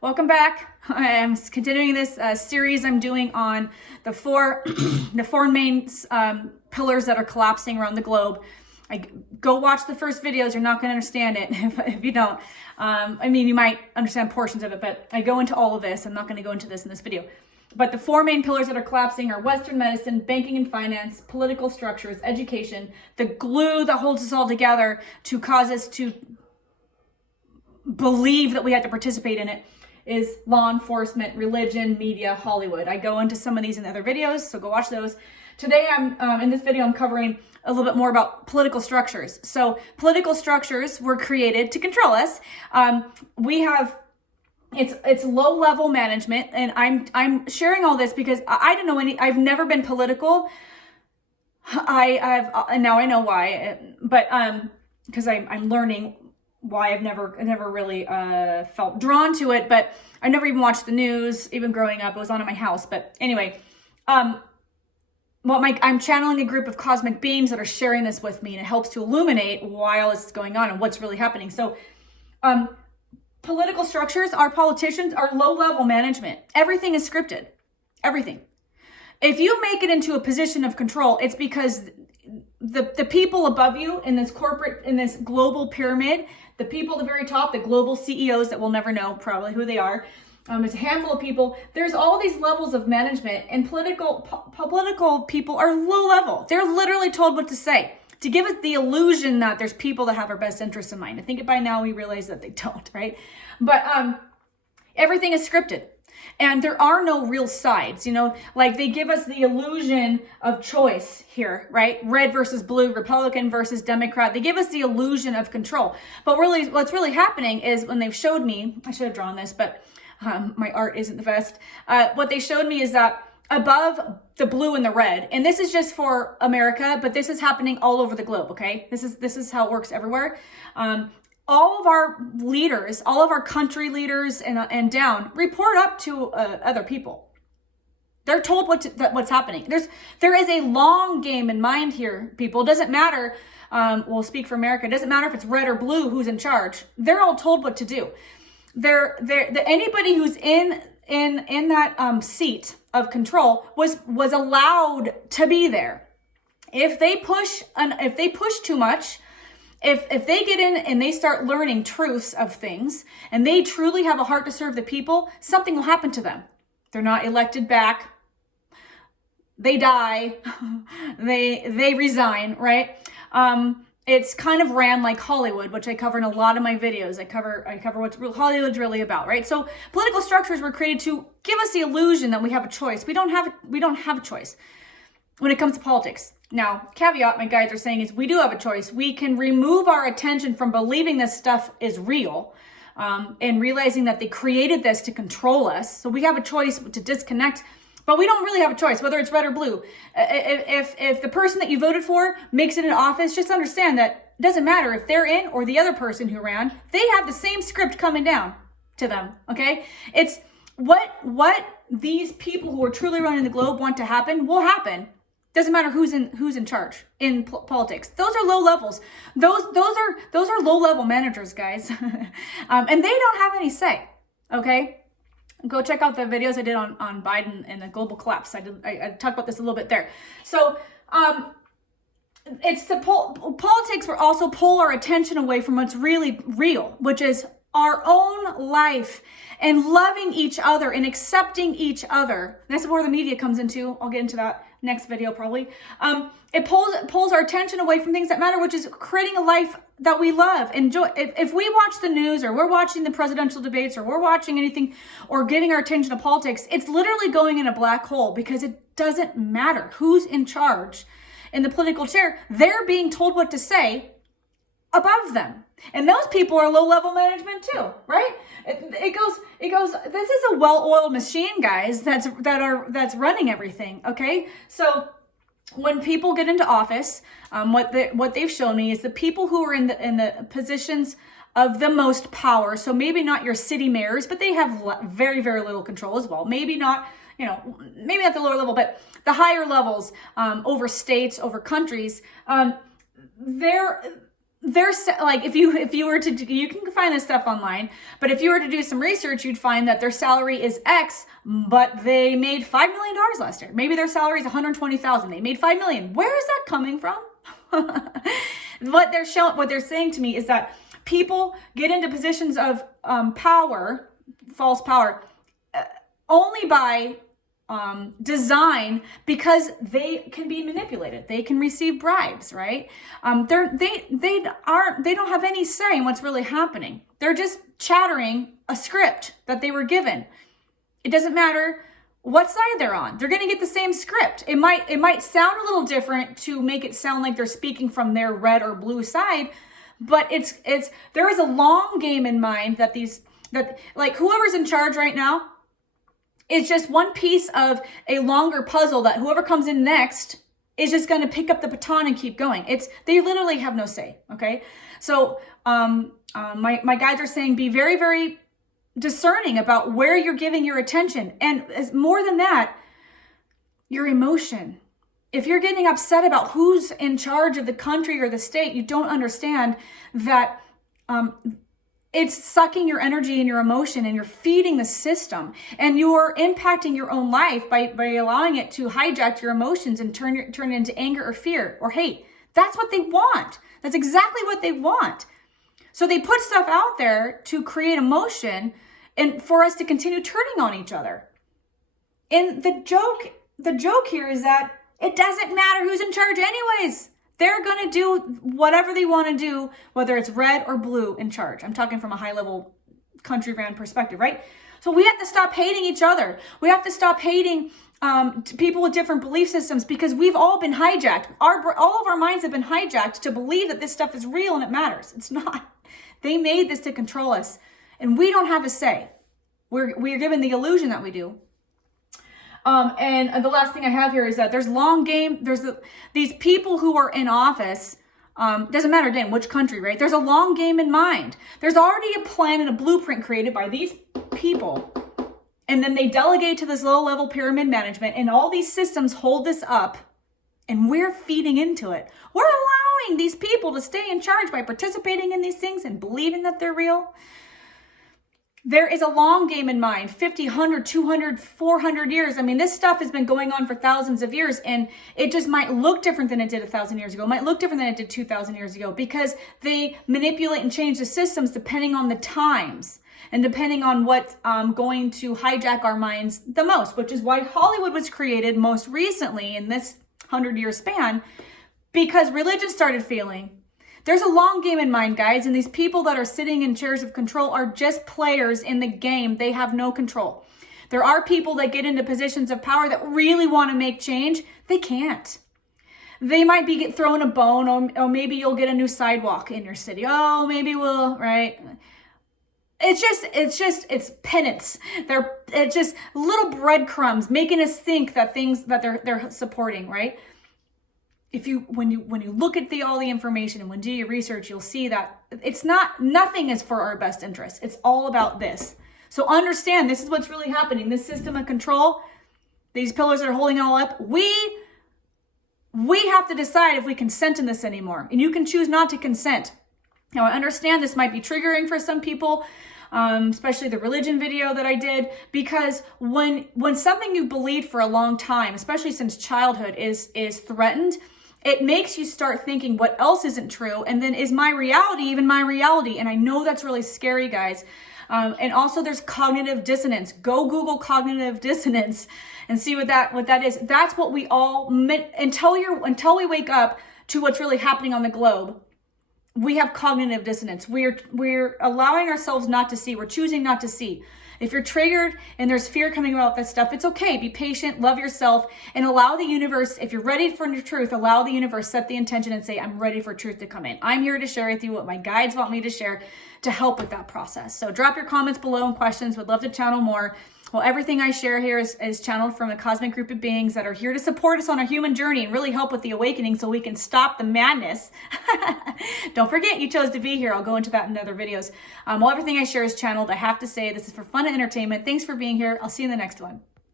Welcome back. I am continuing this series I'm doing on the four main pillars that are collapsing around the globe. Go watch the first videos. You're not going to understand it if you don't. I mean, you might understand portions of it, but I go into all of this. I'm not going to go into this in this video. But the four main pillars that are collapsing are Western medicine, banking and finance, political structures, education, the glue that holds us all together to cause us to believe that we have to participate in it is law enforcement, religion, media, Hollywood. I go into some of these in other videos, so go watch those. Today, in this video, I'm covering a little bit more about political structures. So political structures were created to control us. It's low level management, and I'm sharing all this because I don't know I've never been political. And now I know why, but because I'm learning why I never really felt drawn to it, but I never even watched the news, even growing up. It was on in my house. But anyway, I'm channeling a group of cosmic beings that are sharing this with me, and it helps to illuminate why all this is going on and what's really happening. So political structures, our politicians are low-level management. Everything is scripted. Everything. If you make it into a position of control, it's because the people above you in this global pyramid, the people at the very top, the global CEOs that we'll never know probably who they are, there's a handful of people. There's all these levels of management, and political people are low level. They're literally told what to say to give us the illusion that there's people that have our best interests in mind. I think by now we realize that they don't, right? But everything is scripted. And there are no real sides, like they give us the illusion of choice here, right? Red versus blue, Republican versus Democrat. They give us the illusion of control. But really, what's really happening is when they've showed me, I should have drawn this, but my art isn't the best. What they showed me is that above the blue and the red, and this is just for America, but this is happening all over the globe, okay? This is how it works everywhere. All of our leaders, all of our country leaders and down report up to other people. They're told what's happening. There is a long game in mind here, people. It doesn't matter, we'll speak for America. It doesn't matter if it's red or blue who's in charge. They're all told what to do. Anybody who's in that seat of control was allowed to be there. If they push too much, if they get in and they start learning truths of things and they truly have a heart to serve the people, something will happen to them. They're not elected back. They die. they resign, right? It's kind of ran like Hollywood, which I cover in a lot of my videos. I cover what Hollywood's really about, right? So political structures were created to give us the illusion that we have a choice. We don't have a choice when it comes to politics. Now, caveat my guides are saying is we do have a choice. We can remove our attention from believing this stuff is real and realizing that they created this to control us. So we have a choice to disconnect, but we don't really have a choice, whether it's red or blue. If the person that you voted for makes it in office, just understand that it doesn't matter if they're in or the other person who ran, they have the same script coming down to them, okay? It's what these people who are truly running the globe want to happen will happen. Doesn't matter who's in charge in politics. Those are low levels. Those are low level managers, guys, and they don't have any say. Okay, go check out the videos I did on Biden and the global collapse. I talked about this a little bit there. So it's politics will also pull our attention away from what's really real, which is our own life and loving each other and accepting each other. That's where the media comes into. I'll get into that next video probably. It pulls our attention away from things that matter, which is creating a life that we love. Enjoy. If we watch the news or we're watching the presidential debates or we're watching anything or giving our attention to politics, it's literally going in a black hole because it doesn't matter who's in charge in the political chair. They're being told what to say above them. And those people are low-level management too, right? It goes, this is a well-oiled machine, guys, that's running everything, okay? So when people get into office, what they've shown me is the people who are in the positions of the most power, so maybe not your city mayors, but they have very, very little control as well. Maybe not, maybe at the lower level, but the higher levels over states, over countries, they're there's like, if you were to, you can find this stuff online, but if you were to do some research, you'd find that their salary is X, but they made $5 million last year. Maybe their salary is 120,000. They made 5 million. Where is that coming from? What they're saying to me is that people get into positions of power, false power, only by design, because they can be manipulated. They can receive bribes, right? They don't have any say in what's really happening. They're just chattering a script that they were given. It doesn't matter what side they're on. They're going to get the same script. It might sound a little different to make it sound like they're speaking from their red or blue side, but there is a long game in mind that like whoever's in charge right now, it's just one piece of a longer puzzle that whoever comes in next is just going to pick up the baton and keep going. They literally have no say. Okay. So, my guides are saying, be very, very discerning about where you're giving your attention. And more than that, your emotion. If you're getting upset about who's in charge of the country or the state, you don't understand that, it's sucking your energy and your emotion, and you're feeding the system, and you're impacting your own life by allowing it to hijack your emotions and turn it into anger or fear or hate. That's what they want. That's exactly what they want. So they put stuff out there to create emotion and for us to continue turning on each other. And the joke here is that it doesn't matter who's in charge anyways. They're going to do whatever they want to do, whether it's red or blue in charge. I'm talking from a high level country ran perspective, right? So we have to stop hating each other. We have to stop hating people with different belief systems, because we've all been hijacked. All of our minds have been hijacked to believe that this stuff is real and it matters. It's not. They made this to control us, and we don't have a say. We're given the illusion that we do. And the last thing I have here is that there's long game. These people who are in office, doesn't matter again which country, right? There's a long game in mind. There's already a plan and a blueprint created by these people. And then they delegate to this low level pyramid management, and all these systems hold this up, and we're feeding into it. We're allowing these people to stay in charge by participating in these things and believing that they're real. There is a long game in mind, 50, 100, 200, 400 years. I mean, this stuff has been going on for thousands of years, and it just might look different than it did 1,000 years ago. It might look different than it did 2,000 years ago, because they manipulate and change the systems depending on the times and depending on what's going to hijack our minds the most, which is why Hollywood was created most recently in this 100-year span, because religion started failing. There's a long game in mind, guys, and these people that are sitting in chairs of control are just players in the game. They have no control. There are people that get into positions of power that really want to make change. They can't. They might get thrown a bone, or maybe you'll get a new sidewalk in your city. Oh, maybe we'll, right? It's penance. It's just little breadcrumbs making us think that things that they're supporting, right? When you look at all the information and when you do your research, you'll see that nothing is for our best interest. It's all about this. So understand, this is what's really happening. This system of control, these pillars that are holding it all up, we have to decide if we consent in this anymore. And you can choose not to consent. Now, I understand this might be triggering for some people, especially the religion video that I did, because when something you believed for a long time, especially since childhood, is threatened, it makes you start thinking what else isn't true, and then is my reality even my reality? And I know that's really scary, guys. And also there's cognitive dissonance. Go Google cognitive dissonance and see what that is. That's what we all until we wake up to what's really happening on the globe. We have cognitive dissonance. We're allowing ourselves not to see. We're choosing not to see. If you're triggered and there's fear coming about this stuff, it's okay. Be patient, love yourself, and allow the universe, if you're ready for the truth, allow the universe, set the intention and say, I'm ready for truth to come in. I'm here to share with you what my guides want me to share to help with that process. So drop your comments below and questions. Would love to channel more. Well, everything I share here is channeled from a cosmic group of beings that are here to support us on our human journey and really help with the awakening so we can stop the madness. Don't forget, you chose to be here. I'll go into that in other videos. Well, everything I share is channeled. I have to say, this is for fun and entertainment. Thanks for being here. I'll see you in the next one.